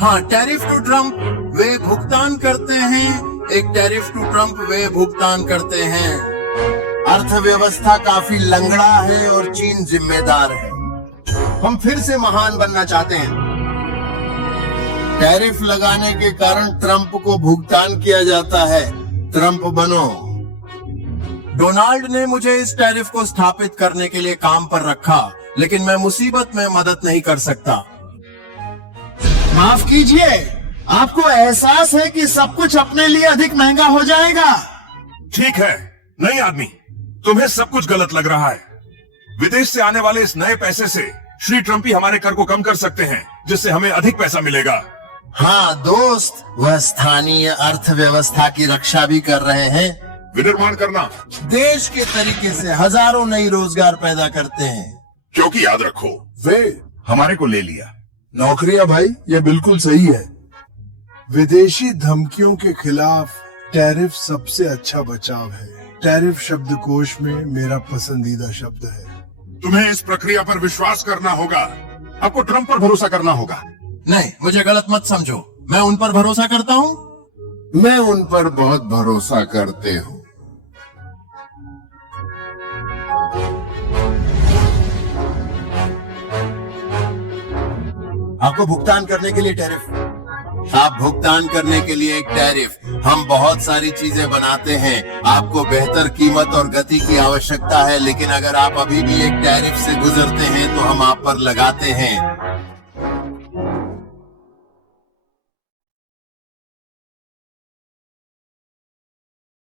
हाँ, tariff to Trump वे भुगतान करते हैं, एक टैरिफ टू ट्रम्प वे भुगतान करते हैं। अर्थव्यवस्था काफी लंगड़ा है और चीन जिम्मेदार है। हम फिर से महान बनना चाहते हैं। टैरिफ लगाने के कारण ट्रम्प को भुगतान किया जाता है। ट्रम्प बनो। डोनाल्ड ने मुझे इस टैरिफ को स्थापित करने के लिए काम पर रखा, लेकिन मैं मुसीबत में मदद नहीं कर सकता। माफ कीजिए, आपको एहसास है कि सब कुछ अपने लिए अधिक महंगा हो जाएगा। ठीक है, नहीं आदमी, तुम्हें सब कुछ गलत लग रहा है। विदेश से आने वाले इस नए पैसे से श्री ट्रम्प ही हमारे कर को कम कर सकते हैं, जिससे हमें अधिक पैसा मिलेगा। हाँ दोस्त, वह स्थानीय अर्थव्यवस्था की रक्षा भी कर रहे हैं। विनिर्माण करना देश के तरीके से हजारों नई रोजगार पैदा करते हैं। क्योंकि याद रखो, वे हमारे को ले लिया। नौकरियां भाई, ये बिल्कुल सही है। विदेशी धमकियों के खिलाफ टैरिफ सबसे अच्छा बचाव है। टैरिफ शब्दकोश में मेरा पसंदीदा शब्द है। तुम्हें इस प्रक्रिया पर विश्वास करना होगा। आपको ट्रम्प पर भरोसा करना होगा। नहीं, मुझे गलत मत समझो, मैं उन पर भरोसा करता हूँ। मैं उन पर बहुत भरोसा करते हूँ। आपको भुगतान करने के लिए टैरिफ। आप भुगतान करने के लिए एक टैरिफ। हम बहुत सारी चीजें बनाते हैं। आपको बेहतर कीमत और गति की आवश्यकता है, लेकिन अगर आप अभी भी एक टैरिफ से गुजरते हैं तो हम आप पर लगाते हैं।